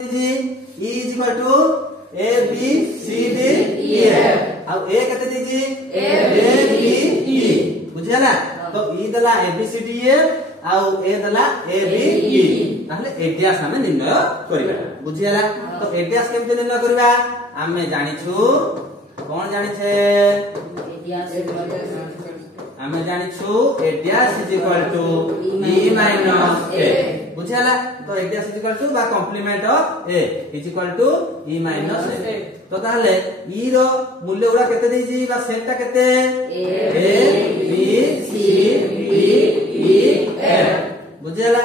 E is equal to A B C D E F ଆଉ A केते दीजी A B E बुझियाला तो E दला A B C D E ଆଉ A दला A B E ताहले एडियास हमें निर्णय करिबा बुझियाला तो एडियास केमते निर्णय करिबा हमें जानिछु कोन जानिछे हमें जानिछु A dash is equal to E minus A बुझियाला तो एडियास इज इक्वल टू बा complement of A is equal to E minus A तो ताहले E रो मूल्य उडा केते देजी बा सेटटा केते A B C D E F बुझियाला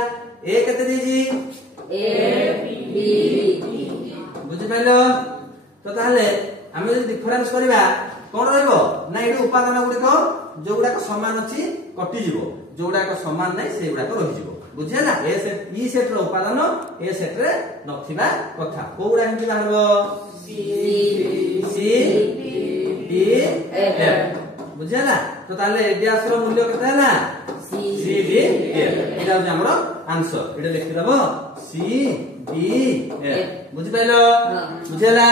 A केते देजी A B बुझि पाइलो तो ताहले हमें जदि डिफरेंस करिबा कोन रहइबो ना एडु उपादान गुडी को जो गुडा समान अछि कटि जिवो जो गुडा समान नै से गुडा रहि जिवो बुझिया ना ए सेट ई सेट रो उपादान ए सेट रे नथिबा कथा को गुडा हिंती बाहरबो C D F बुझिया ना तो ताले एडियास रो मूल्य केते है ना C D F एटा हो हमरो आंसर एटा लिखि दबो C D F बुझि पाइलो बुझियाला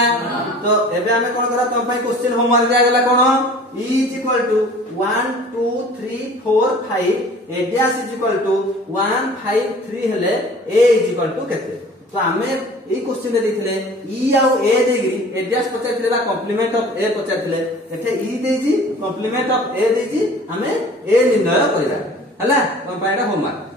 तो एबे हमें कोन करा तुम पई क्वेश्चन होमवर्क दिया गेला कोन E is equal to 1 2 3 4 5 एडियास इज इक्वल टू 1 5 3 हेले A इज इक्वल टू केते तो हमें ई क्वेश्चन दे दिथिले E आउ A देगी एडियास पचाइथिले बा कॉम्प्लीमेंट ऑफ A पचाइथिले एथे E देजी कॉम्प्लीमेंट ऑफ A देजी हमें A निर्णय करिला हला तुम पईडा होमवर्क